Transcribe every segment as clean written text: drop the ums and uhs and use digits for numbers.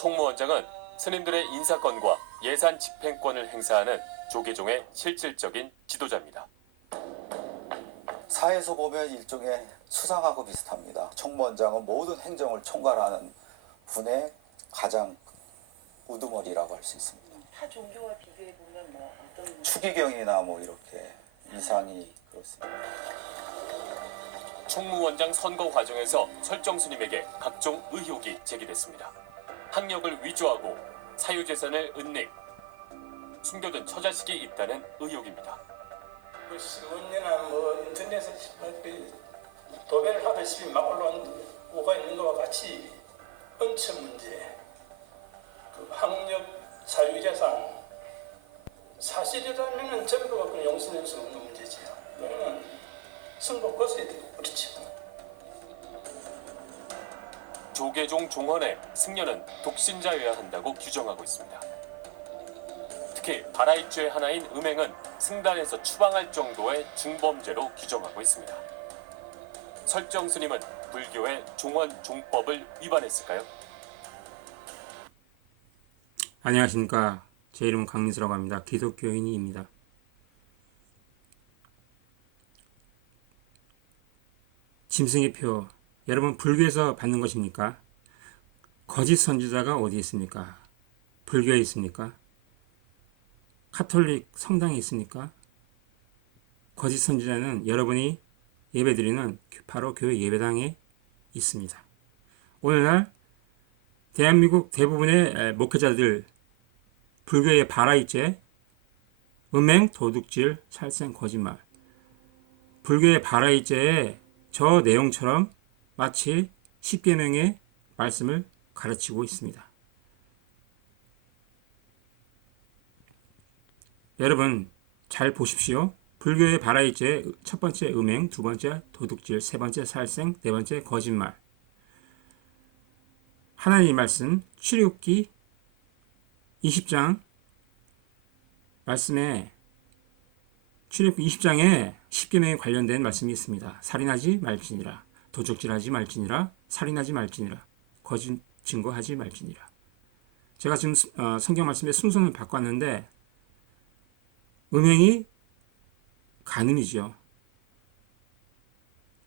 총무원장은 스님들의 인사권과 예산 집행권을 행사하는 조계종의 실질적인 지도자입니다. 사에서 보면 일종의 수상하고 비슷합니다. 총무원장은 모든 행정을 총괄하는 분의 가장 우두머리라고 할 수 있습니다. 타 종교와 비교해 보면 뭐 어떤 추기경이나 뭐 이렇게 이상이 그렇습니다. 총무원장 선거 과정에서 설정 스님에게 각종 의혹이 제기됐습니다. 학력을 위조하고 사유재산을 은닉, 숨겨둔 처자식이 있다는 의혹입니다. 그 신문이나 뭐 인터넷에 도배를 하듯이 막 올라오가 있는 것과 같이 은처 문제, 그 학력, 사유재산 사실이라면 전부가 그 용서될 수 없는 문제지요. 그거는 승부 거둬야 되고 그렇죠. 조계종 종헌의 승려는 독신자여야 한다고 규정하고 있습니다. 특히 발하익죄 하나인 음행은 승단에서 추방할 정도의 중범죄로 규정하고 있습니다. 설정 스님은 불교의 종헌 종법을 위반했을까요? 안녕하십니까. 제 이름은 강민수라고 합니다. 기독교인입니다. 짐승의 표, 여러분 불교에서 받는 것입니까? 거짓 선지자가 어디 있습니까? 불교에 있습니까? 카톨릭 성당에 있습니까? 거짓 선지자는 여러분이 예배드리는 바로 교회 예배당에 있습니다. 오늘날 대한민국 대부분의 목회자들 불교의 발하익죄, 음행, 도둑질, 살생, 거짓말, 불교의 발하익죄의 저 내용처럼 마치 십계명의 말씀을 가르치고 있습니다. 여러분 잘 보십시오. 불교의 발하익죄 첫 번째 음행, 두 번째 도둑질, 세 번째 살생, 네 번째 거짓말. 하나님 말씀 출애굽기 20장 말씀에 출애굽기 20장에 십계명에 관련된 말씀이 있습니다. 살인하지 말지니라, 도둑질하지 말지니라, 살인하지 말지니라, 거짓 증거하지 말지니라. 제가 지금 성경 말씀의 순서는 바꿨는데 음행이 간음이죠.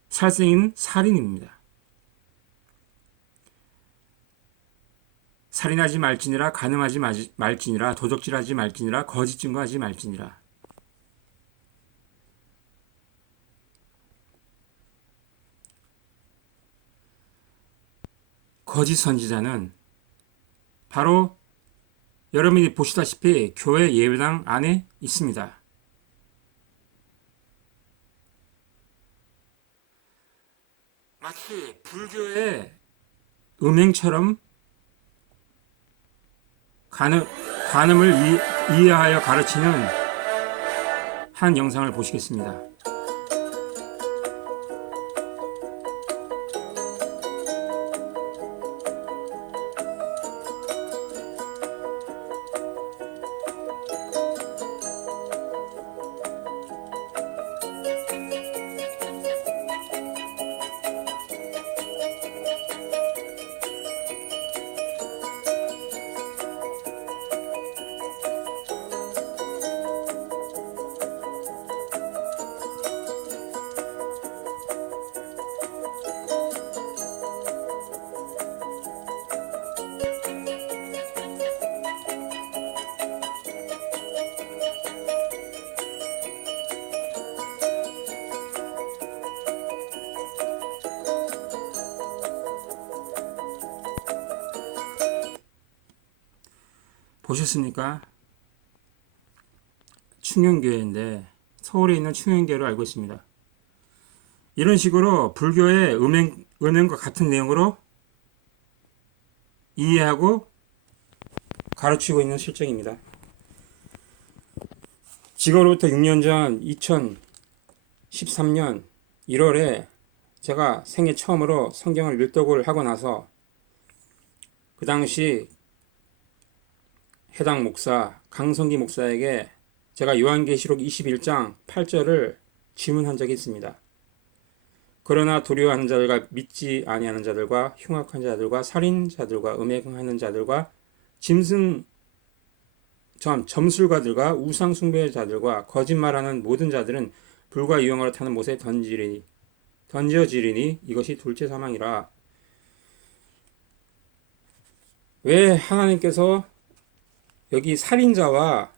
살생인 살인입니다. 살인하지 말지니라, 간음하지 말지니라, 도둑질하지 말지니라, 거짓 증거하지 말지니라. 거짓 선지자는 바로 여러분이 보시다시피 교회 예배당 안에 있습니다. 마치 불교의 음행처럼 간음을 이해하여 가르치는 한 영상을 보시겠습니다. 보셨습니까? 충현교회인데 서울에 있는 충현교회로 알고 있습니다. 이런 식으로 불교의 음행과 같은 내용으로 이해하고 가르치고 있는 실정입니다. 지금으로부터 6년 전 2013년 1월에 제가 생애 처음으로 성경을 일독을 하고 나서 그 당시 해당 목사 강성기 목사에게 제가 요한계시록 21장 8절을 질문한 적이 있습니다. 그러나 두려워하는 자들과 믿지 아니하는 자들과 흉악한 자들과 살인자들과 음행하는 자들과 점술가들과 우상 숭배자들과 거짓말하는 모든 자들은 불과 유황으로 타는 못에 던져지리니 이것이 둘째 사망이라. 왜 하나님께서 여기 살인자와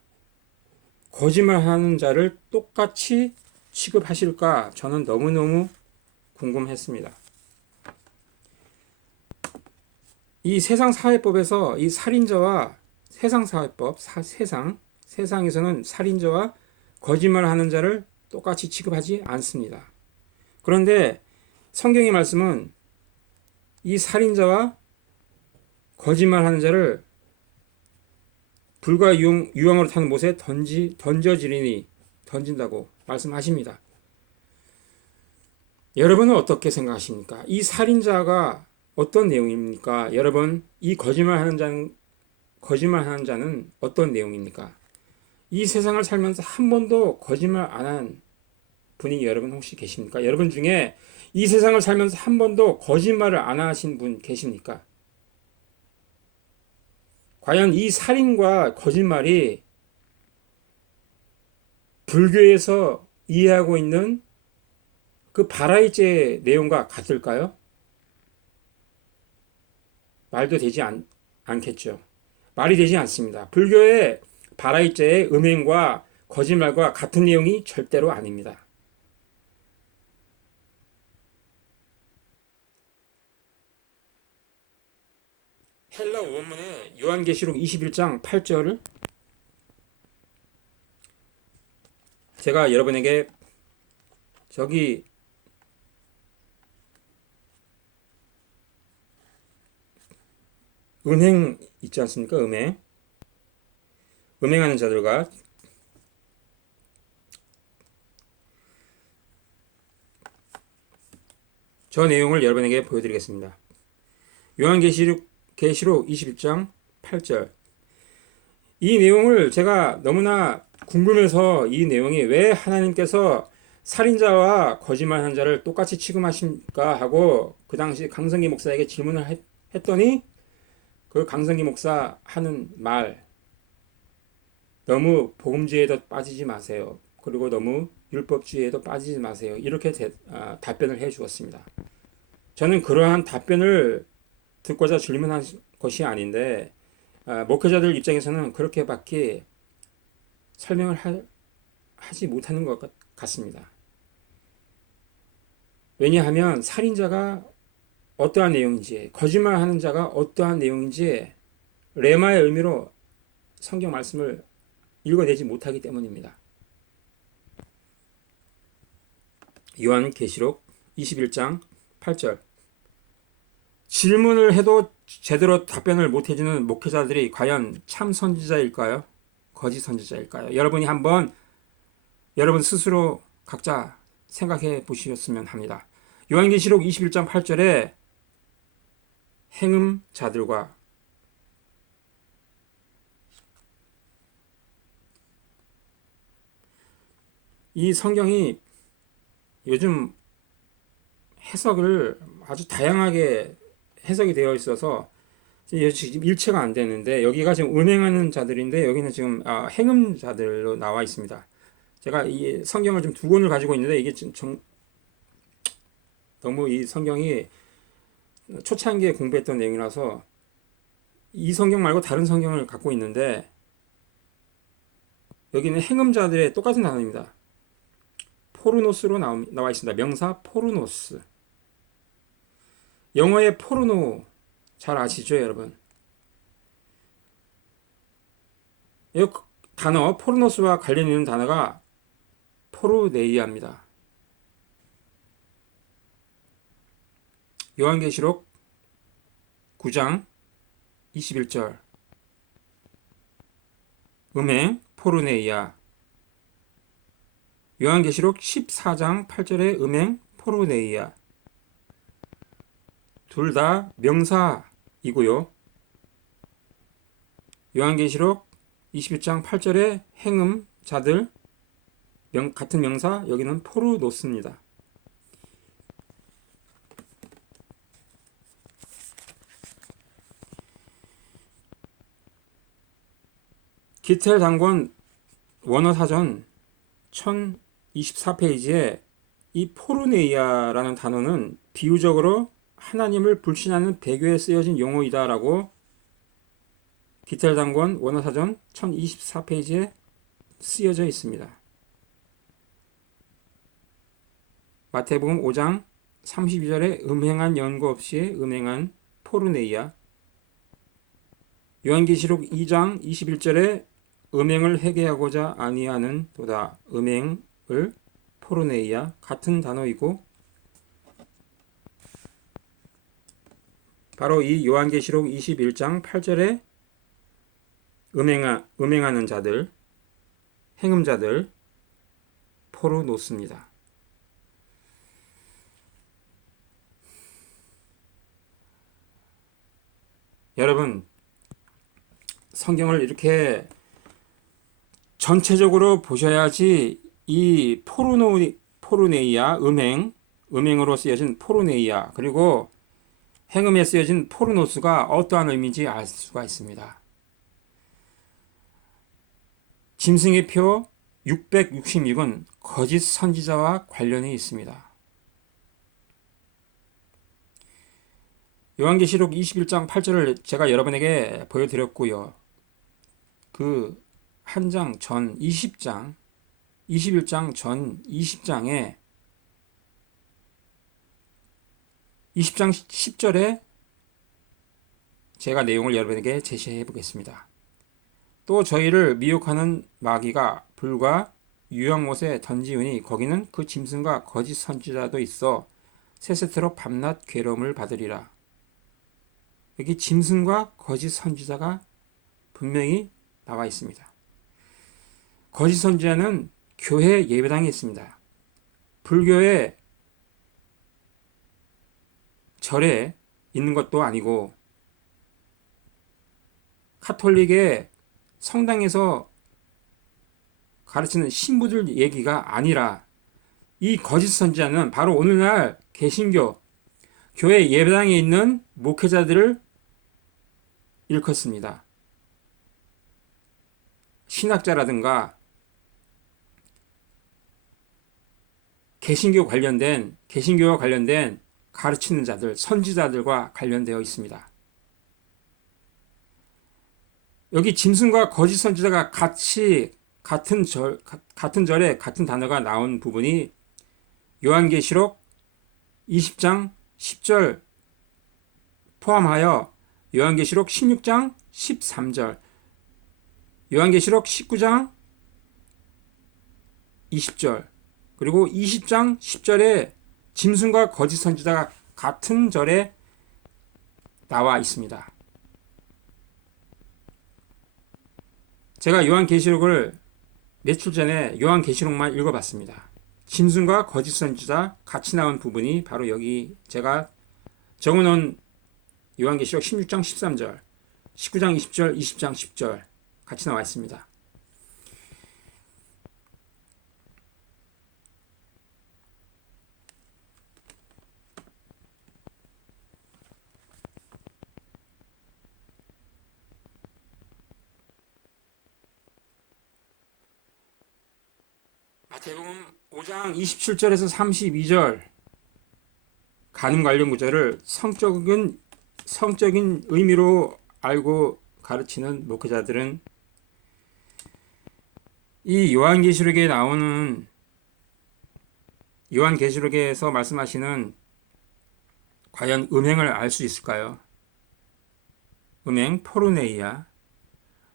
거짓말하는 자를 똑같이 취급하실까? 저는 너무너무 궁금했습니다. 이 세상 사회법에서 이 살인자와 세상 사회법, 세상에서는 살인자와 거짓말하는 자를 똑같이 취급하지 않습니다. 그런데 성경의 말씀은 이 살인자와 거짓말하는 자를 불과 유황으로 타는 못에 던져지리니 던진다고 말씀하십니다. 여러분은 어떻게 생각하십니까? 이 살인자가 어떤 내용입니까? 여러분, 이 거짓말하는 자는 어떤 내용입니까? 이 세상을 살면서 한 번도 거짓말 안 한 분이 여러분 혹시 계십니까? 여러분 중에 이 세상을 살면서 한 번도 거짓말을 안 하신 분 계십니까? 과연 이 살인과 거짓말이 불교에서 이해하고 있는 그 바라이제 내용과 같을까요? 말도 되지 않겠죠. 말이 되지 않습니다. 불교의 바라이제의 음행과 거짓말과 같은 내용이 절대로 아닙니다. 헬라 원문의 요한계시록 21장 8절을 제가 여러분에게 저기 음행 있지 않습니까? 음행하는 자들과 저 내용을 여러분에게 보여드리겠습니다. 요한계시록 21장 8절. 이 내용을 제가 너무나 궁금해서 이 내용이 왜 하나님께서 살인자와 거짓말하는 자를 똑같이 취급하십니까 하고 그 당시 강성기 목사에게 질문을 했더니 그 강성기 목사 하는 말, 너무 복음주의에도 빠지지 마세요. 그리고 너무 율법주의에도 빠지지 마세요. 이렇게 답변을 해 주었습니다. 저는 그러한 답변을 듣고자 질문한 것이 아닌데 목회자들 입장에서는 그렇게밖에 설명을 하지 못하는 것 같습니다. 왜냐하면 살인자가 어떠한 내용인지, 거짓말하는 자가 어떠한 내용인지 레마의 의미로 성경 말씀을 읽어내지 못하기 때문입니다. 요한계시록 21장 8절. 질문을 해도 제대로 답변을 못 해주는 목회자들이 과연 참 선지자일까요? 거짓 선지자일까요? 여러분이 한번 여러분 스스로 각자 생각해 보셨으면 합니다. 요한계시록 21장 8절에 행음자들과 이 성경이 요즘 해석을 아주 다양하게 해석이 되어 있어서 지금 일체가 안 되는데 여기가 지금 음행하는 자들인데 여기는 지금 행음자들로 나와 있습니다. 제가 이 성경을 좀 두 권을 가지고 있는데 이게 너무 이 성경이 초창기에 공부했던 내용이라서 이 성경 말고 다른 성경을 갖고 있는데 여기는 행음자들의 똑같은 단어입니다. 포르노스로 나와 있습니다. 명사 포르노스. 영어의 포르노 잘 아시죠, 여러분? 이 단어 포르노스와 관련 있는 단어가 포르네이아입니다. 요한계시록 9장 21절 음행 포르네이아. 요한계시록 14장 8절의 음행 포르네이아. 둘 다 명사이고요. 요한계시록 21장 8절의 행음자들 같은 명사, 여기는 포르노스입니다. 기텔 단권 원어사전 1024페이지에 이 포르네이아라는 단어는 비유적으로 하나님을 불신하는 배교에 쓰여진 용어이다라고 기텔 단권 원어사전 1024페이지에 쓰여져 있습니다. 마태복음 5장 32절에 음행한 연고 없이 음행한 포르네이아, 요한계시록 2장 21절에 음행을 회개하고자 아니하는 도다 음행을 포르네이아 같은 단어이고, 바로 이 요한계시록 21장 8절에 음행하는 자들, 행음자들, 포르노스입니다. 여러분, 성경을 이렇게 전체적으로 보셔야지 이 포르네이아, 음행으로 쓰여진 포르네이아, 그리고 행음에 쓰여진 포르노스가 어떠한 의미인지 알 수가 있습니다. 짐승의 표 666은 거짓 선지자와 관련이 있습니다. 요한계시록 21장 8절을 제가 여러분에게 보여드렸고요. 그 한 장 전 21장 전 20장에 20장 10절에 제가 내용을 여러분에게 제시해 보겠습니다. 또 저희를 미혹하는 마귀가 불과 유황못에 던지우니 거기는 그 짐승과 거짓 선지자도 있어 세세토록 밤낮 괴로움을 받으리라. 여기 짐승과 거짓 선지자가 분명히 나와 있습니다. 거짓 선지자는 교회 예배당에 있습니다. 불교의 절에 있는 것도 아니고 카톨릭의 성당에서 가르치는 신부들 얘기가 아니라 이 거짓 선지자는 바로 오늘날 개신교 교회 예배당에 있는 목회자들을 일컫습니다. 신학자라든가 개신교와 관련된 가르치는 자들, 선지자들과 관련되어 있습니다. 여기 짐승과 거짓 선지자가 같은 절에 같은 단어가 나온 부분이 요한계시록 20장 10절 포함하여 요한계시록 16장 13절, 요한계시록 19장 20절, 그리고 20장 10절에 짐승과 거짓 선지자가 같은 절에 나와 있습니다. 제가 요한계시록을 며칠 전에 요한계시록만 읽어봤습니다. 짐승과 거짓 선지자 같이 나온 부분이 바로 여기 제가 적어놓은 요한계시록 16장 13절, 19장 20절, 20장 10절 같이 나와 있습니다. 마태복음 5장 27절에서 32절 간음 관련 구절을 성적인 의미로 알고 가르치는 목회자들은 이 요한계시록에서 말씀하시는 과연 음행을 알 수 있을까요? 음행 포르네이아,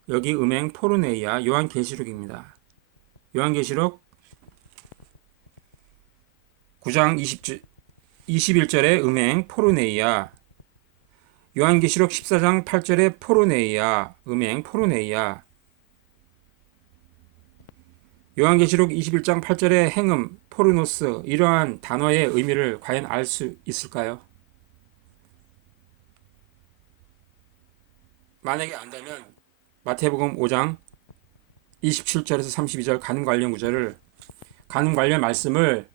여기 음행 포르네이아 요한계시록입니다. 요한계시록 9장 21절에 음행 포르네이아, 요한계시록 14장 8절에 포르네이아, 음행 포르네이아, 요한계시록 21장 8절에 행음 포르노스, 이러한 단어의 의미를 과연 알 수 있을까요? 만약에 안다면 마태복음 5장 27절에서 32절 간음 관련 말씀을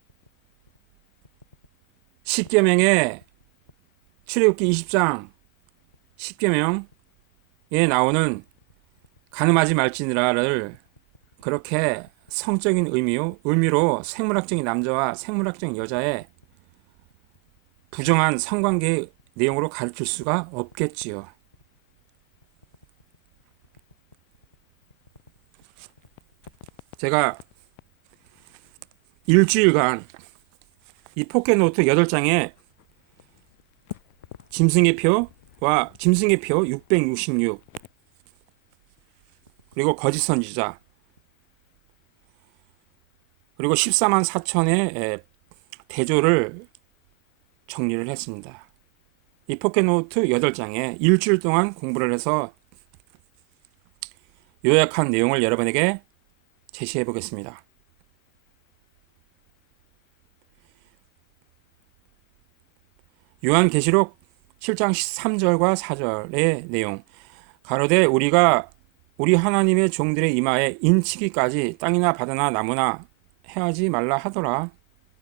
십계명의 출애굽기 20장 십계명에 나오는 가늠하지 말지니라를 그렇게 성적인 의미로 생물학적인 남자와 생물학적인 여자의 부정한 성관계의 내용으로 가르칠 수가 없겠지요. 제가 일주일간 이 포켓노트 8장에 짐승의 표 666, 그리고 거짓 선지자, 그리고 14만 4천의 대조를 정리를 했습니다. 이 포켓노트 8장에 일주일 동안 공부를 해서 요약한 내용을 여러분에게 제시해 보겠습니다. 요한계시록 7장 3절과 4절의 내용. 가로되 우리 하나님의 종들의 이마에 인치기까지 땅이나 바다나 나무나 해하지 말라 하더라.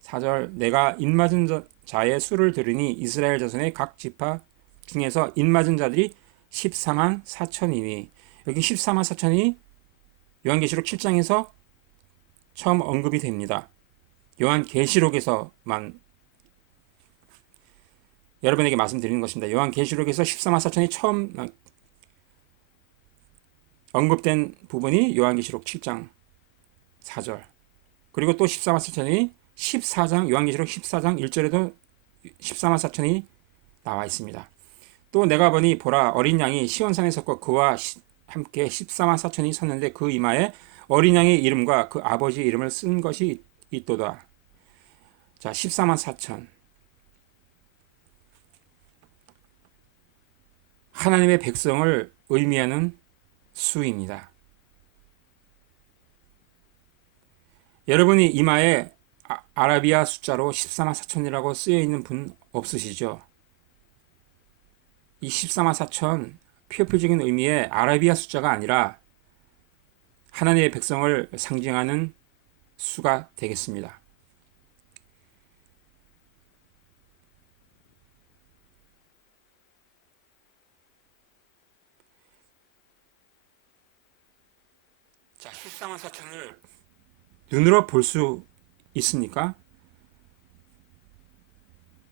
4절. 내가 인맞은 자의 수를 들으니 이스라엘 자손의 각 지파 중에서 인맞은 자들이 14만 4천이니, 여기 14만 4천이 요한계시록 7장에서 처음 언급이 됩니다. 요한계시록에서만 여러분에게 말씀드리는 것입니다. 요한계시록에서 14만 4천이 처음 언급된 부분이 요한계시록 7장 4절. 그리고 또 14만 4천이 14장, 요한계시록 14장 1절에도 14만 4천이 나와 있습니다. 또 내가 보니 보라, 어린 양이 시온산에 섰고 그와 함께 14만 4천이 섰는데 그 이마에 어린 양의 이름과 그 아버지의 이름을 쓴 것이 있도다. 자, 14만 4천. 하나님의 백성을 의미하는 수입니다. 여러분이 이마에 아라비아 숫자로 14만 4천이라고 쓰여 있는 분 없으시죠? 이 14만 4천 표표적인 의미의 아라비아 숫자가 아니라 하나님의 백성을 상징하는 수가 되겠습니다. 자, 14만 4천을 눈으로 볼 수 있습니까?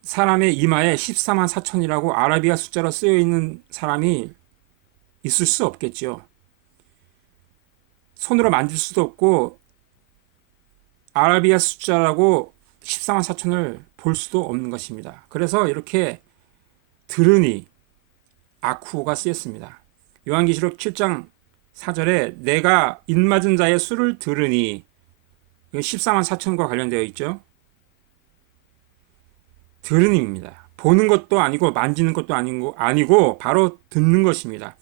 사람의 이마에 14만 4천이라고 아라비아 숫자로 쓰여 있는 사람이 있을 수 없겠죠. 손으로 만질 수도 없고 아라비아 숫자라고 14만 4천을 볼 수도 없는 것입니다. 그래서 이렇게 들으니 아쿠오가 쓰였습니다. 요한계시록 7장 4절에 내가 인맞은 자의 수를 들으니, 14만 4천과 관련되어 있죠. 들으니입니다. 보는 것도 아니고 만지는 것도 아니고 바로 듣는 것입니다.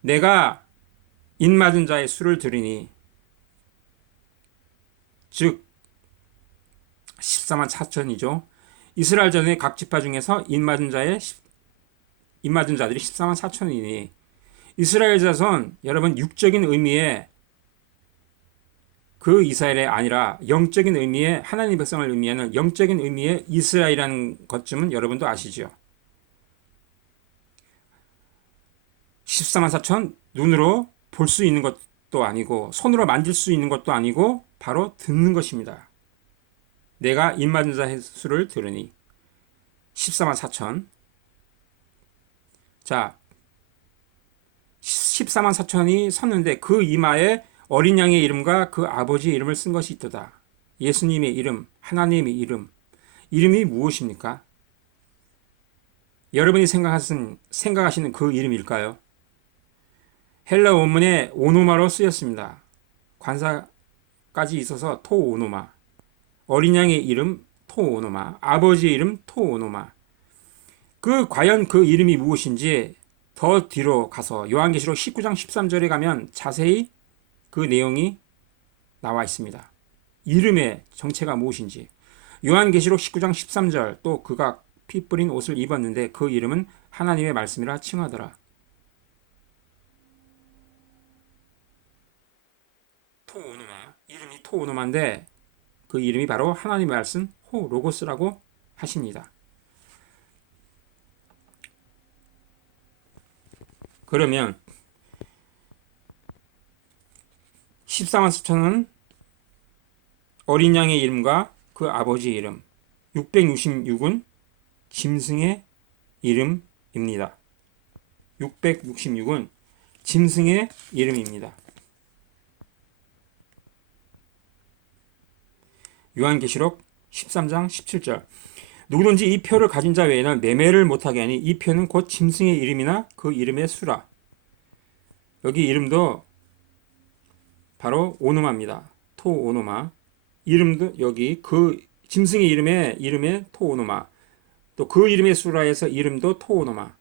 내가 인맞은 자의 수를 들으니, 즉 14만 4천이죠. 이스라엘 전의 각 지파 중에서 인맞은 자들이 14만 4천이니, 이스라엘 자손, 여러분, 육적인 의미의 그 이스라엘이 아니라 영적인 의미의 하나님 백성을 의미하는 영적인 의미의 이스라엘이라는 것쯤은 여러분도 아시죠? 14만 4천 눈으로 볼 수 있는 것도 아니고 손으로 만질 수 있는 것도 아니고 바로 듣는 것입니다. 내가 인맞은 자의 수를 들으니 14만 4천. 자, 14만 4천이 섰는데 그 이마에 어린 양의 이름과 그 아버지의 이름을 쓴 것이 있도다. 예수님의 이름, 하나님의 이름. 이름이 무엇입니까? 여러분이 생각하시는 그 이름일까요? 헬라 원문에 오노마로 쓰였습니다. 관사까지 있어서 토오노마. 어린 양의 이름 토오노마. 아버지의 이름 토오노마. 과연 그 이름이 무엇인지 더 뒤로 가서 요한계시록 19장 13절에 가면 자세히 그 내용이 나와 있습니다. 이름의 정체가 무엇인지. 요한계시록 19장 13절, 또 그가 피 뿌린 옷을 입었는데 그 이름은 하나님의 말씀이라 칭하더라. 토오노마, 이름이 토오노마인데 그 이름이 바로 하나님의 말씀 호로고스라고 하십니다. 그러면 14만 4천은 어린 양의 이름과 그 아버지의 이름, 666은 짐승의 이름입니다. 666은 짐승의 이름입니다. 요한계시록 13장 17절 누구든지 이 표를 가진 자 외에는 매매를 못하게 하니 이 표는 곧 짐승의 이름이나 그 이름의 수라. 여기 이름도 바로 오노마입니다. 토오노마. 이름도 여기 그 짐승의 이름의 토오노마. 또 그 이름의 수라에서 이름도 토오노마.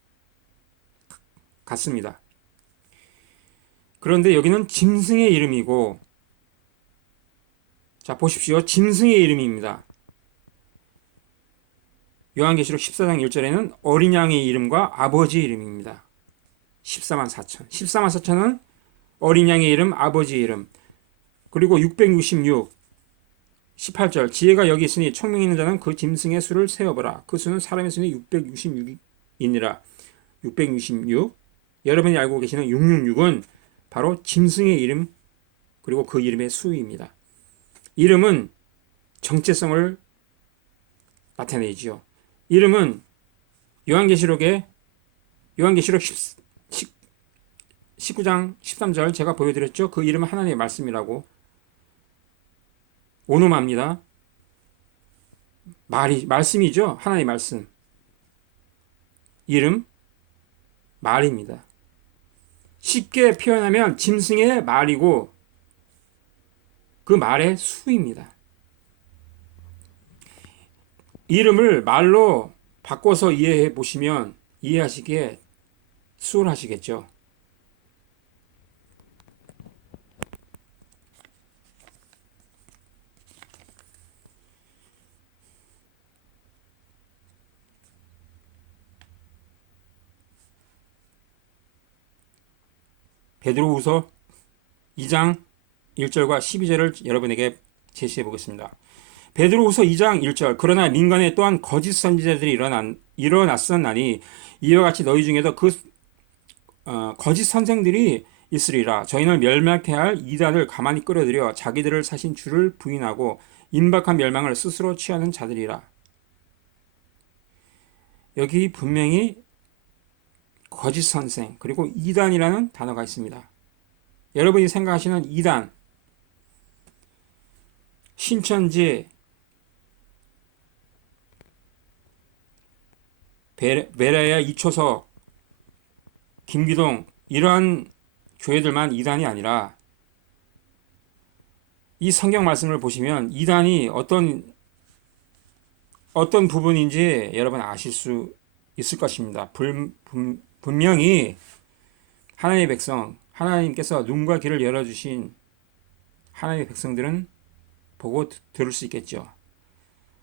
같습니다. 그런데 여기는 짐승의 이름이고, 자 보십시오. 짐승의 이름입니다. 요한계시록 14장 1절에는 어린 양의 이름과 아버지의 이름입니다. 14만 4천. 14만 4천은 어린 양의 이름, 아버지의 이름. 그리고 666, 18절. 지혜가 여기 있으니 총명 있는 자는 그 짐승의 수를 세어보라. 그 수는 사람의 수는 666이니라. 666. 여러분이 알고 계시는 666은 바로 짐승의 이름, 그리고 그 이름의 수입니다. 이름은 정체성을 나타내지요. 이름은 요한계시록 19장 13절 제가 보여드렸죠. 그 이름은 하나님의 말씀이라고. 오노마입니다. 말씀이죠. 하나님의 말씀. 이름 말입니다. 쉽게 표현하면 짐승의 말이고 그 말의 수입니다. 이름을 말로 바꿔서 이해해 보시면 이해하시기에 수월하시겠죠. 베드로후서 2장 1절과 12절을 여러분에게 제시해 보겠습니다. 베드로후서 2장 1절 그러나 민간에 또한 거짓 선지자들이 일어났었나니 이와 같이 너희 중에도 그 거짓 선생들이 있으리라. 저희는 멸망케 할 이단을 가만히 끌어들여 자기들을 사신 주를 부인하고 임박한 멸망을 스스로 취하는 자들이라. 여기 분명히 거짓 선생 그리고 이단이라는 단어가 있습니다. 여러분이 생각하시는 이단, 신천지, 베레야 이초석, 김기동 이러한 교회들만 이단이 아니라 이 성경 말씀을 보시면 이단이 어떤 부분인지 여러분 아실 수 있을 것입니다. 분명히 하나님의 백성, 하나님께서 눈과 귀를 열어주신 하나님의 백성들은 보고 들을 수 있겠죠.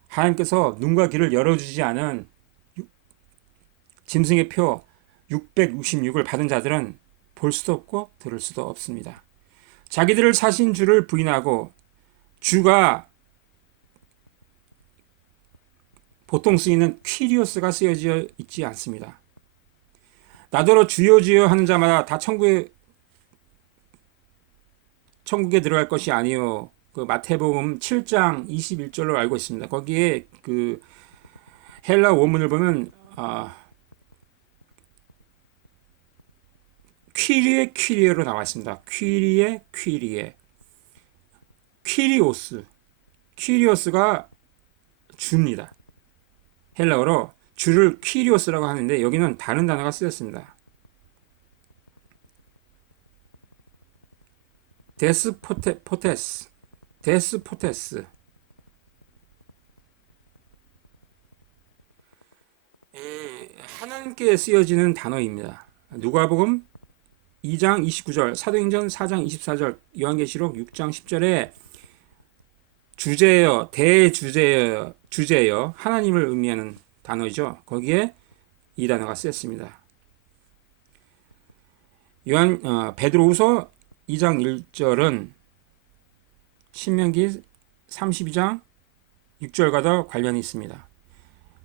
하나님께서 눈과 귀를 열어주지 않은 짐승의 표 666을 받은 자들은 볼 수도 없고 들을 수도 없습니다. 자기들을 사신 주를 부인하고 주가 보통 쓰이는 퀴리오스가 쓰여져 있지 않습니다. 나더러 주여 주여 하는 자마다 다 천국에 들어갈 것이 아니요. 그 마태복음 7장 21절로 알고 있습니다. 거기에 그 헬라 원문을 보면 퀴리에로 나와 있습니다. 퀴리오스가 주입니다. 헬라어로 주를 퀴리오스라고 하는데 여기는 다른 단어가 쓰였습니다. 데스포테스. 하나님께 쓰여지는 단어입니다. 누가복음 2장 29절, 사도행전 4장 24절, 요한계시록 6장 10절에 주제여, 주제여, 하나님을 의미하는 단어이죠. 거기에 이 단어가 쓰였습니다. 베드로후서 2장 1절은 신명기 32장 6절과도 관련이 있습니다.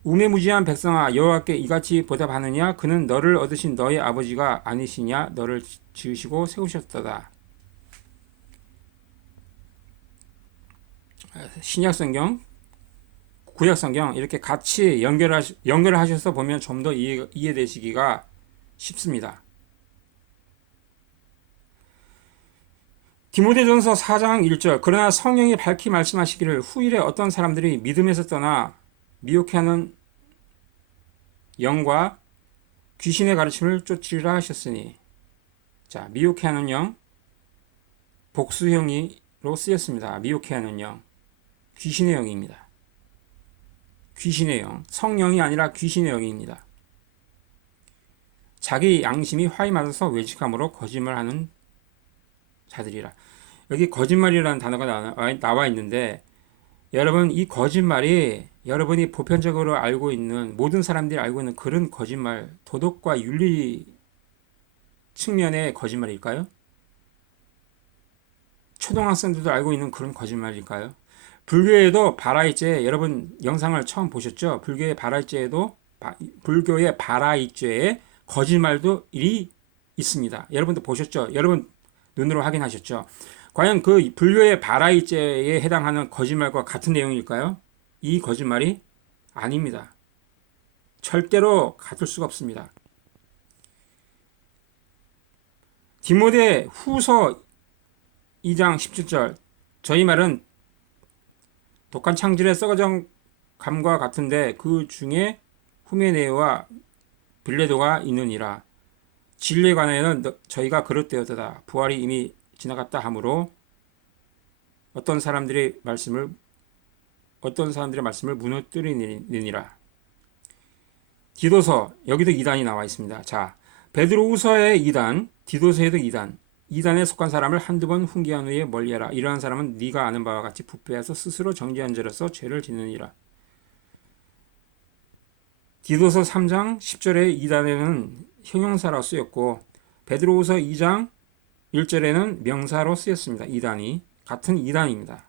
우매무지한 백성아 여호와께 이같이 보답하느냐 그는 너를 얻으신 너의 아버지가 아니시냐 너를 지으시고 세우셨도다. 신약 성경, 구약 성경 이렇게 같이 연결을 하셔서 보면 좀 더 이해되시기가 쉽습니다. 디모데전서 4장 1절 그러나 성령이 밝히 말씀하시기를 후일에 어떤 사람들이 믿음에서 떠나 미혹해하는 영과 귀신의 가르침을 쫓으리라 하셨으니, 자, 미혹해하는 영 복수형으로 쓰였습니다. 미혹해하는 영, 귀신의 영입니다. 귀신의 영, 성령이 아니라 귀신의 영입니다. 자기 양심이 화이 맞아서 외식함으로 거짓말하는 자들이라. 여기 거짓말이라는 단어가 나와 있는데, 여러분, 이 거짓말이 여러분이 보편적으로 알고 있는, 모든 사람들이 알고 있는 그런 거짓말, 도덕과 윤리 측면의 거짓말일까요? 초등학생들도 알고 있는 그런 거짓말일까요? 불교에도 바라이죄, 여러분 영상을 처음 보셨죠? 불교의 바라이죄에 거짓말도 일이 있습니다. 여러분도 보셨죠? 여러분 눈으로 확인하셨죠? 과연 그 불교의 바라이죄에 해당하는 거짓말과 같은 내용일까요? 이 거짓말이 아닙니다. 절대로 같을 수가 없습니다. 디모데 후서 2장 17절 저희 말은 독한 창질의 썩어진 감과 같은데 그 중에 후메네오와 빌레도가 있느니라. 진리에 관하여는 저희가 그릇되었다. 부활이 이미 지나갔다 하므로 어떤 사람들의 말씀을 무너뜨리느니라. 디도서, 여기도 2단이 나와 있습니다. 자, 베드로후서의 2단, 디도서에도 2단. 2단에 속한 사람을 한두 번 훈계한 후에 멀리하라. 이러한 사람은 네가 아는 바와 같이 부패해서 스스로 정죄한 죄로서 죄를 짓느니라. 디도서 3장 10절에 2단에는 형용사로 쓰였고, 베드로후서 2장 1절에는 명사로 쓰였습니다. 2단이 같은 2단입니다.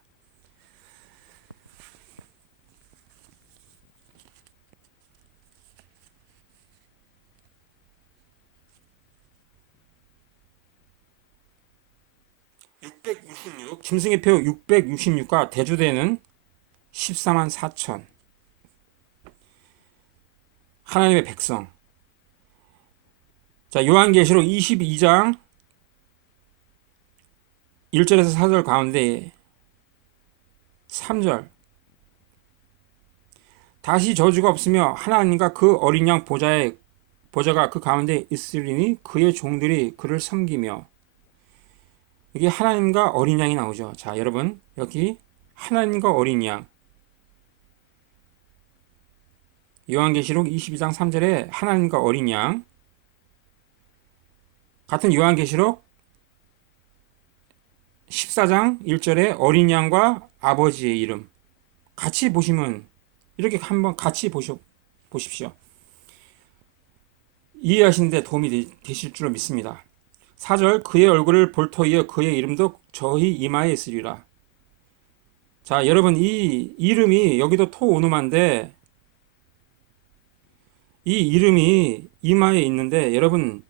짐승의표 666과 대주되는 14만 4천 하나님의 백성. 자, 요한계시록 22장 1절에서 4절 가운데 3절 다시 저주가 없으며 하나님과 그 어린 양 보좌가 그 가운데 있으리니 그의 종들이 그를 섬기며. 여기 하나님과 어린 양이 나오죠. 자, 여러분, 여기 하나님과 어린 양. 요한계시록 22장 3절에 하나님과 어린 양. 같은 요한계시록 14장 1절에 어린 양과 아버지의 이름. 같이 보시면, 이렇게 한번 같이 보십시오. 이해하시는데 도움이 되실 줄로 믿습니다. 4절 그의 얼굴을 볼 터이어 그의 이름도 저희 이마에 있으리라. 자, 여러분, 이 이름이 여기도 토오누마인데 이 이름이 이마에 있는데, 여러분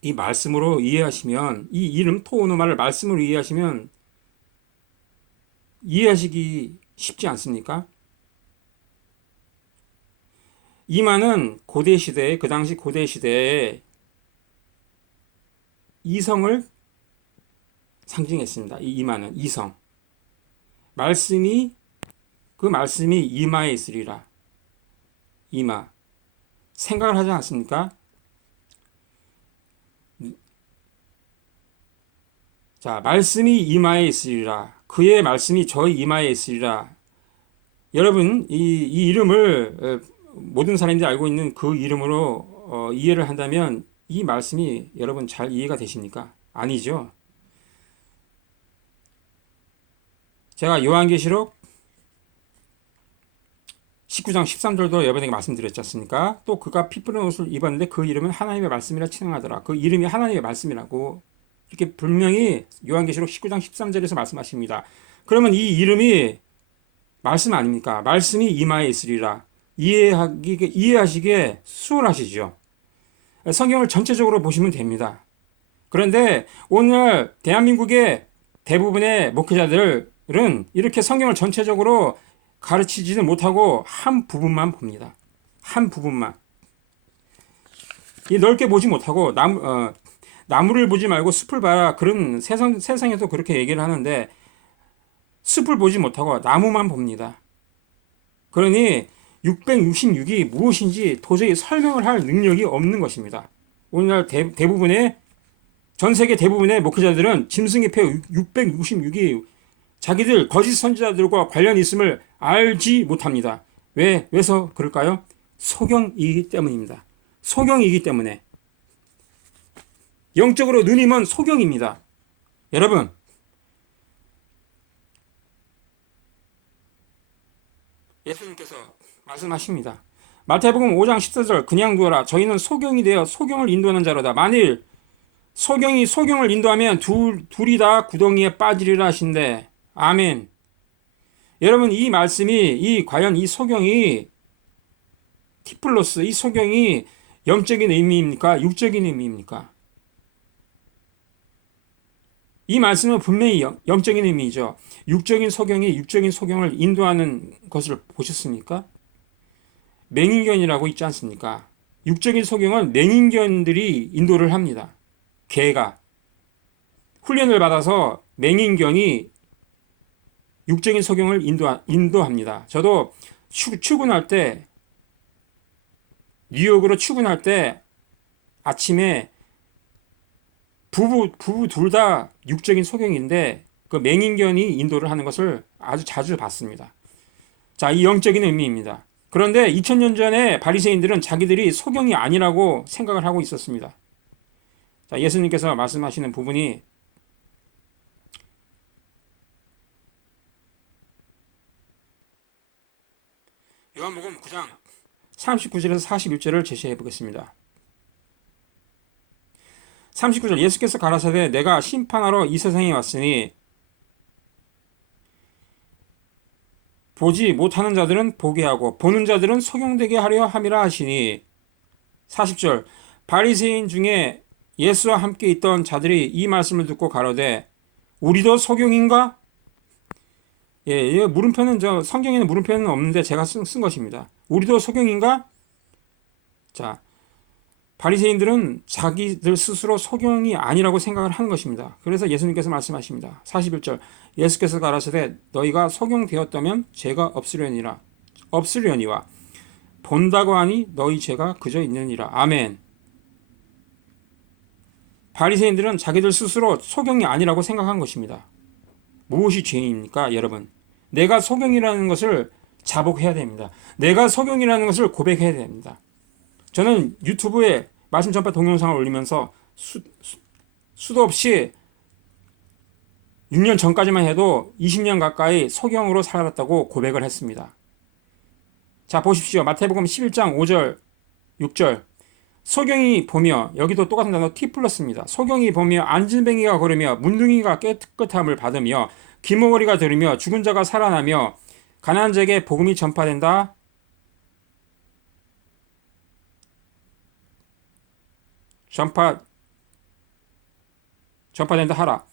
이 말씀으로 이해하시면, 이 이름 토오누마를 말씀으로 이해하시면 이해하시기 쉽지 않습니까? 이마는 고대시대에, 그 당시 고대시대에 이성을 상징했습니다. 이 이마는 이성. 그 말씀이 이마에 있으리라. 이마. 생각을 하지 않습니까? 자, 말씀이 이마에 있으리라. 그의 말씀이 저희 이마에 있으리라. 여러분, 이 이름을 모든 사람들이 알고 있는 그 이름으로 이해를 한다면 이 말씀이 여러분 잘 이해가 되십니까? 아니죠. 제가 요한계시록 19장 13절도 여러분에게 말씀드렸지 않습니까? 또 그가 피 뿌린 옷을 입었는데 그 이름은 하나님의 말씀이라 칭하더라. 그 이름이 하나님의 말씀이라고 이렇게 분명히 요한계시록 19장 13절에서 말씀하십니다. 그러면 이 이름이 말씀 아닙니까? 말씀이 이마에 있으리라. 이해하시기에 수월하시죠. 성경을 전체적으로 보시면 됩니다. 그런데 오늘 대한민국의 대부분의 목회자들, 이렇게 성경을 전체적으로 가르치지는 못하고 한 부분만 봅니다. 한 부분만. 이 넓게 보지 못하고 나무를 보지 말고 숲을 봐라. 그런 세상에도 그렇게 얘기를 하는데 숲을 보지 못하고 나무만 봅니다. 그러니 666이 무엇인지 도저히 설명을 할 능력이 없는 것입니다. 오늘날 대부분의 전 세계 대부분의 목회자들은 짐승의 표 666이 자기들 거짓 선지자들과 관련이 있음을 알지 못합니다. 왜서 그럴까요? 소경이기 때문입니다. 소경이기 때문에. 영적으로 눈이 먼 소경입니다. 여러분, 예수님께서 말씀하십니다. 마태복음 5장 14절 그냥 두어라. 저희는 소경이 되어 소경을 인도하는 자로다. 만일 소경이 소경을 인도하면 둘이 다 구덩이에 빠지리라 하신대. 아멘. 여러분, 이 말씀이 과연 이 소경이 티플로스 이 소경이 영적인 의미입니까? 육적인 의미입니까? 이 말씀은 분명히 영적인 의미이죠. 육적인 소경이 육적인 소경을 인도하는 것을 보셨습니까? 맹인견이라고 있지 않습니까? 육적인 소경은 맹인견들이 인도를 합니다. 개가 훈련을 받아서 맹인견이 육적인 소경을 인도합니다. 저도 출근할 때 뉴욕으로 출근할 때 아침에 부부 둘 다 육적인 소경인데 그 맹인견이 인도를 하는 것을 아주 자주 봤습니다. 자, 이 영적인 의미입니다. 그런데 2000년 전에 바리새인들은 자기들이 소경이 아니라고 생각을 하고 있었습니다. 자, 예수님께서 말씀하시는 부분이 요한복음 9장 39절에서 41절을 제시해 보겠습니다. 39절 예수께서 가라사대 내가 심판하러 이 세상에 왔으니 보지 못하는 자들은 보게 하고 보는 자들은 소경되게 하려 함이라 하시니 40절 바리새인 중에 예수와 함께 있던 자들이 이 말씀을 듣고 가로되 우리도 소경인가? 예, 물음표는 성경에는 물음표는 없는데 제가 쓴 것입니다. 우리도 소경인가? 자, 바리새인들은 자기들 스스로 소경이 아니라고 생각을 하는 것입니다. 그래서 예수님께서 말씀하십니다. 41절 예수께서 가라사대 너희가 소경되었다면 죄가 없으려니와 본다고 하니 너희 죄가 그저 있느니라. 아멘. 바리새인들은 자기들 스스로 소경이 아니라고 생각한 것입니다. 무엇이 죄입니까, 여러분? 내가 소경이라는 것을 자복해야 됩니다. 내가 소경이라는 것을 고백해야 됩니다. 저는 유튜브에 말씀 전파 동영상을 올리면서 수도 없이 6년 전까지만 해도 20년 가까이 소경으로 살았다고 고백을 했습니다. 자, 보십시오. 마태복음 11장 5절, 6절. 소경이 보며, 여기도 똑같은 단어 T+입니다. 소경이 보며 안진뱅이가 걸으며 문둥이가 깨끗함을 받으며 기모거리가 들으며 죽은 자가 살아나며 가난한 자에게 복음이 전파된다. 전파된다 하라.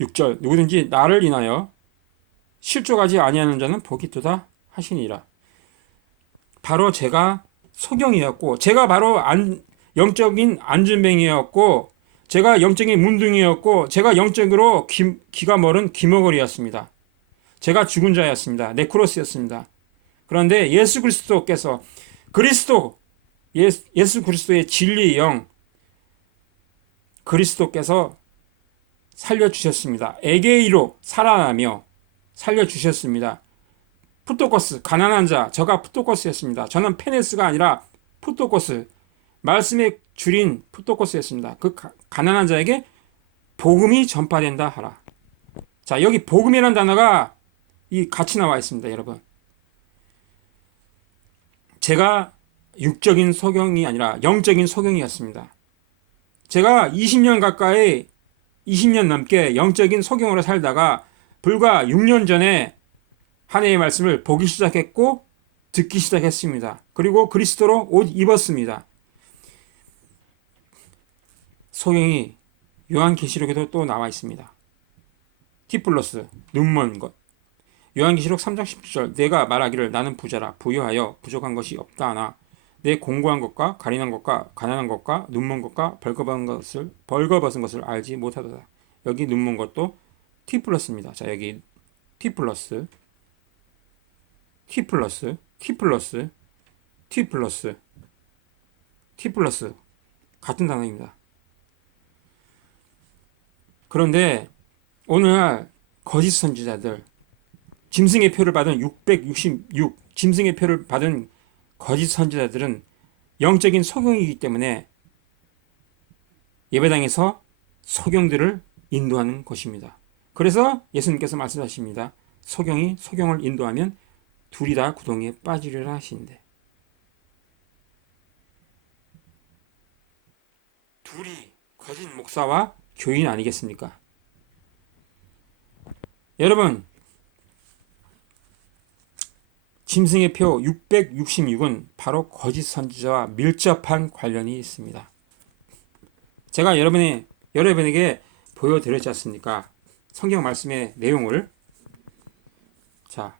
6절 누구든지 나를 인하여 실족하지 아니하는 자는 복이 있도다 하시니라. 바로 제가 소경이었고 제가 바로 영적인 안진뱅이였고 제가 영적인 문둥이였고 제가 영적으로 귀가 멀은 귀머거리였습니다. 제가 죽은 자였습니다. 네크로스였습니다. 그런데 예수 그리스도께서 예수 그리스도의 진리의 영 그리스도께서 살려주셨습니다. 에게이로 살아나며 살려주셨습니다. 푸토코스 가난한 자 저가 푸토코스였습니다. 저는 페네스가 아니라 푸토코스 말씀의 줄인 푸토코스였습니다. 그 가난한 자에게 복음이 전파된다 하라. 자, 여기 복음이라는 단어가 같이 나와 있습니다. 여러분, 제가 육적인 소경이 아니라 영적인 소경이었습니다. 제가 20년 가까이 20년 넘게 영적인 소경으로 살다가 불과 6년 전에 하나님의 말씀을 보기 시작했고 듣기 시작했습니다. 그리고 그리스도로 옷 입었습니다. 소경이 요한계시록에도 또 나와 있습니다. T+, 눈먼 것. 요한계시록 3장 17절 내가 말하기를 나는 부자라 부유하여 부족한 것이 없다 하나 내 공고한 것과 가련한 것과 가난한 것과 눈먼 것과 벌거벗은 것을 알지 못하도다. 여기 눈먼 것도 T+입니다. 자, 여기 T+, 같은 단어입니다. 그런데 오늘날 거짓 선지자들, 짐승의 표를 받은 666 짐승의 표를 받은 거짓 선지자들은 영적인 소경이기 때문에 예배당에서 소경들을 인도하는 것입니다. 그래서 예수님께서 말씀하십니다. 소경이 소경을 인도하면 둘이 다 구덩이에 빠지리라 하시는데, 둘이 거짓 목사와 교인 아니겠습니까? 여러분, 짐승의 표 666은 바로 거짓 선지자와 밀접한 관련이 있습니다. 제가 여러분에게 보여드렸지 않습니까? 성경 말씀의 내용을. 자,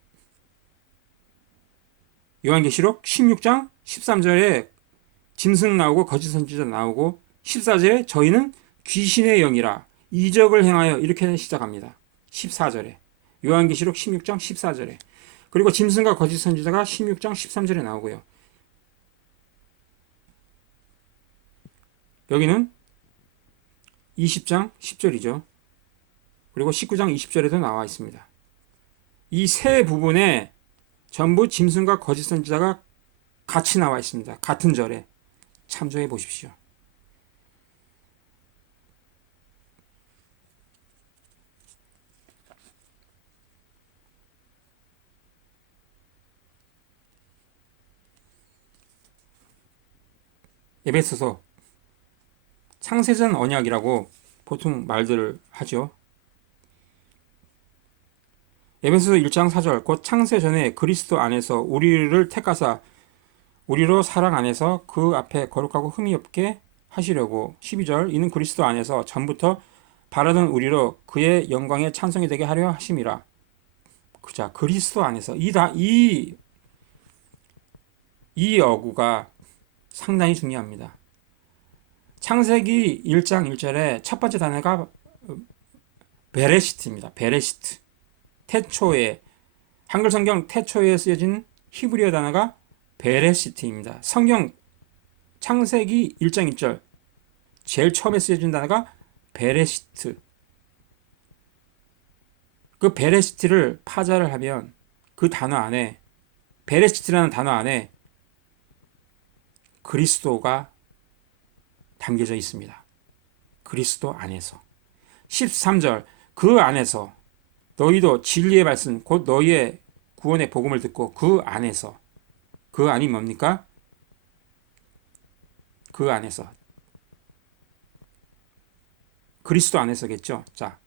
요한계시록 16장 13절에 짐승 나오고 거짓 선지자 나오고 14절에 저희는 귀신의 영이라 이적을 행하여 이렇게 시작합니다. 14절에 요한계시록 16장 14절에 그리고 짐승과 거짓 선지자가 16장 13절에 나오고요. 여기는 20장 10절이죠. 그리고 19장 20절에도 나와 있습니다. 이 세 부분에 전부 짐승과 거짓 선지자가 같이 나와 있습니다. 같은 절에 참조해 보십시오. 에베소서 창세전 언약이라고 보통 말들을 하죠. 에베소서 1장 4절 곧 창세전에 그리스도 안에서 우리를 택하사 우리로 사랑 안에서 그 앞에 거룩하고 흠이 없게 하시려고 12절 이는 그리스도 안에서 전부터 바라던 우리로 그의 영광의 찬송이 되게 하려 하심이라. 그자 그리스도 안에서 이 어구가 상당히 중요합니다. 창세기 1장 1절에 첫 번째 단어가 베레시트입니다. 베레시트. 태초에, 한글 성경 태초에 쓰여진 히브리어 단어가 베레시트입니다. 성경 창세기 1장 1절 제일 처음에 쓰여진 단어가 베레시트. 그 베레시트를 파자를 하면 그 단어 안에, 베레시트라는 단어 안에 그리스도가 담겨져 있습니다. 그리스도 안에서. 13절 그 안에서 너희도 진리의 말씀 곧 너희의 구원의 복음을 듣고 그 안에서. 그 안이 뭡니까? 그 안에서. 그리스도 안에서겠죠. 자,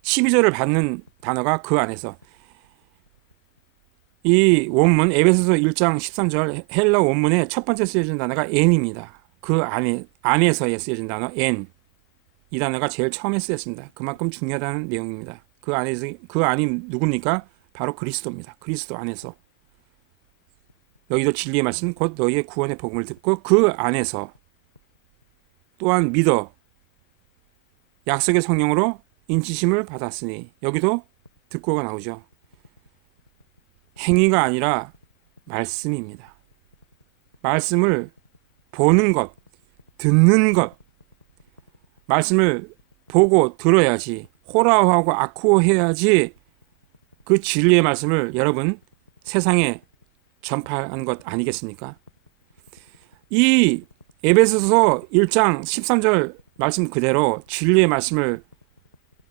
12절을 받는 단어가 그 안에서. 이 원문 에베소서 1장 13절 헬라 원문의 첫 번째 쓰여진 단어가 n입니다. 그 안에서에 쓰여진 단어 n. 이 단어가 제일 처음에 쓰였습니다. 그만큼 중요하다는 내용입니다. 그 안이 누굽니까? 바로 그리스도입니다. 그리스도 안에서. 너희도 진리의 말씀 곧 너희의 구원의 복음을 듣고 그 안에서 또한 믿어 약속의 성령으로 인치심을 받았으니. 여기도 듣고가 나오죠. 행위가 아니라 말씀입니다. 말씀을 보는 것, 듣는 것. 말씀을 보고 들어야지, 호라호하고 아쿠해야지 그 진리의 말씀을 여러분 세상에 전파한 것 아니겠습니까? 이 에베소서 1장 13절 말씀 그대로 진리의 말씀을,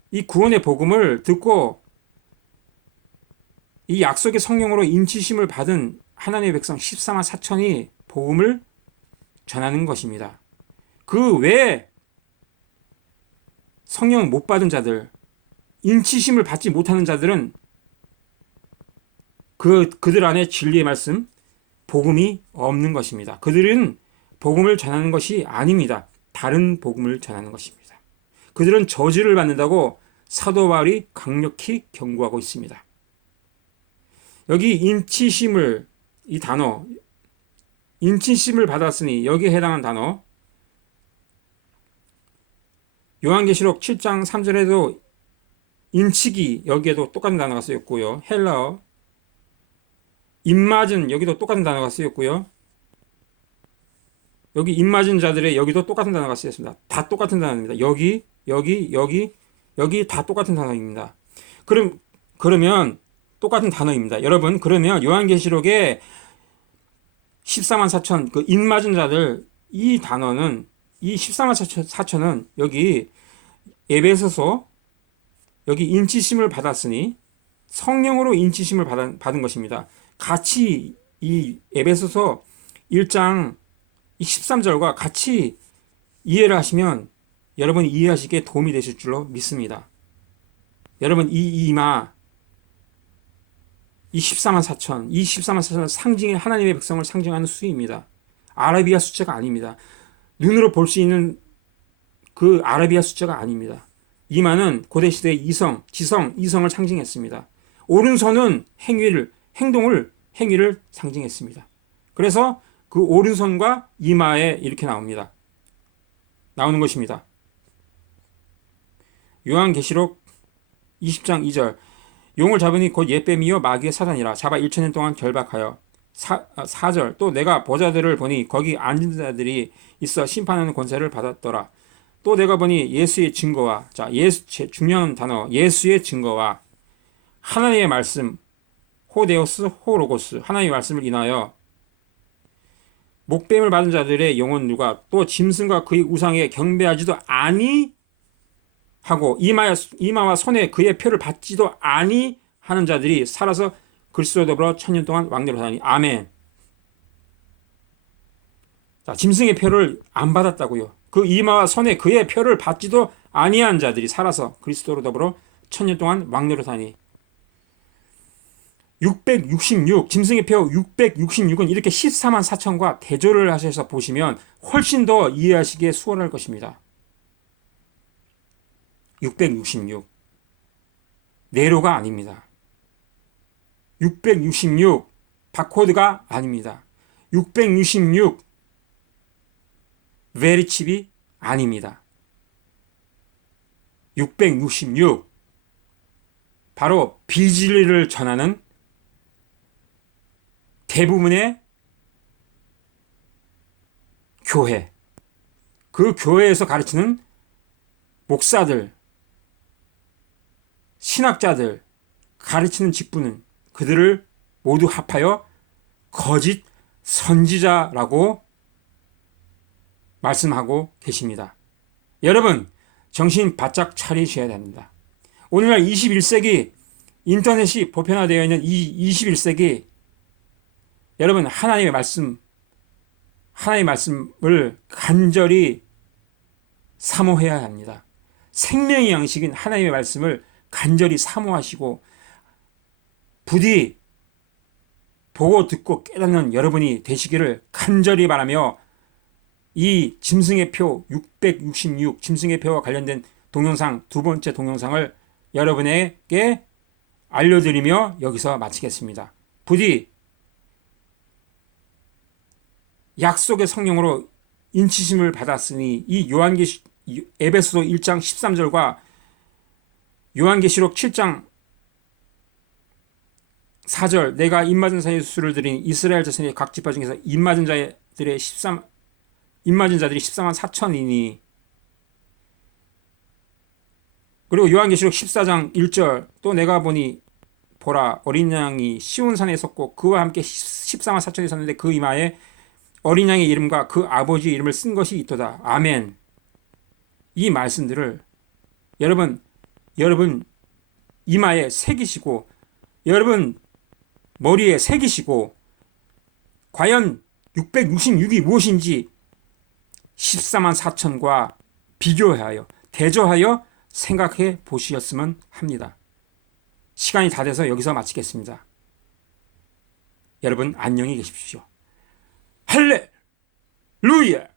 이 구원의 복음을 듣고 이 약속의 성령으로 인치심을 받은 하나님의 백성 14만 4천이 복음을 전하는 것입니다. 그 외에 성령 못 받은 자들, 인치심을 받지 못하는 자들은 그들 안에 진리의 말씀, 복음이 없는 것입니다. 그들은 복음을 전하는 것이 아닙니다. 다른 복음을 전하는 것입니다. 그들은 저주를 받는다고 사도 바울이 강력히 경고하고 있습니다. 여기 인치심을, 이 단어, 인치심을 받았으니 여기에 해당한 단어, 요한계시록 7장 3절에도 인치기, 여기에도 똑같은 단어가 쓰였고요. 헬라어 입맞은, 여기도 똑같은 단어가 쓰였고요. 여기 입맞은 자들의 여기도 똑같은 단어가 쓰였습니다. 다 똑같은 단어입니다. 여기 다 똑같은 단어입니다. 그러면 똑같은 단어입니다. 여러분, 그러면 요한계시록에 14만 4천 그 입맞은 자들, 이 단어는, 이 14만 4천은 여기 에베소서, 여기 인치심을 받았으니 성령으로 인치심을 받은 것입니다. 같이 이 에베소서 1장 13절과 같이 이해를 하시면 여러분이 이해하시기에 도움이 되실 줄로 믿습니다. 여러분, 이 14만 4천, 이 14만 4천은 상징의 하나님의 백성을 상징하는 수입니다. 아라비아 숫자가 아닙니다. 눈으로 볼 수 있는 그 아라비아 숫자가 아닙니다. 이마는 고대시대의 이성을 상징했습니다. 오른손은 행위를 상징했습니다. 그래서 그 오른손과 이마에 이렇게 나오는 것입니다. 요한계시록 20장 2절, 용을 잡으니 곧 옛뱀이요 마귀의 사단이라 잡아 1000년 동안 결박하여. 4절, 또 내가 보자들을 보니 거기 앉은 자들이 있어 심판하는 권세를 받았더라. 또 내가 보니 예수의 증거와, 중요한 단어, 예수의 증거와 하나님의 말씀, 호데오스 호로고스, 하나님의 말씀을 인하여 목뱀을 받은 자들의 영혼 누가, 또 짐승과 그의 우상에 경배하지도 아니하고 이마와 손에 그의 표를 받지도 아니하는 자들이 살아서 그리스도와 더불어 1000년 동안 왕래로 사니. 아멘. 자, 짐승의 표를 안 받았다고요. 그 이마와 손에 그의 표를 받지도 아니한 자들이 살아서 그리스도로 더불어 1000년 동안 왕래로 사니. 666, 짐승의 표 666은 이렇게 14만 4천과 대조를 하셔서 보시면 훨씬 더 이해하시기에 수월할 것입니다. 666, 네로가 아닙니다. 666, 바코드가 아닙니다. 666, 베리칩이 아닙니다. 666, 바로 비진리를 전하는 대부분의 교회, 그 교회에서 가르치는 목사들, 신학자들, 가르치는 직분은 그들을 모두 합하여 거짓 선지자라고 말씀하고 계십니다. 여러분, 정신 바짝 차리셔야 됩니다. 오늘날 21세기 인터넷이 보편화되어 있는 이 21세기, 여러분, 하나님의 말씀을 간절히 사모해야 합니다. 생명의 양식인 하나님의 말씀을 간절히 사모하시고 부디 보고 듣고 깨닫는 여러분이 되시기를 간절히 바라며, 이 짐승의 표 666, 짐승의 표와 관련된 동영상, 두 번째 동영상을 여러분에게 알려드리며 여기서 마치겠습니다. 부디 약속의 성령으로 인치심을 받았으니, 이 에베소서 1장 13절과 요한계시록 7장 4절, 내가 입맞은 자의 수를 드린 이스라엘 자손의 각 지파 중에서 입맞은 자들이 14만 4천이니, 그리고 요한계시록 14장 1절, 또 내가 보니 보라 어린 양이 시온산에 섰고 그와 함께 14만 4천이 섰는데 그 이마에 어린 양의 이름과 그 아버지의 이름을 쓴 것이 있도다. 아멘. 이 말씀들을 여러분 이마에 새기시고, 여러분 머리에 새기시고, 과연 666이 무엇인지 14만 4천과 비교하여 대조하여 생각해 보셨으면 합니다. 시간이 다 돼서 여기서 마치겠습니다. 여러분 안녕히 계십시오. 할렐루야!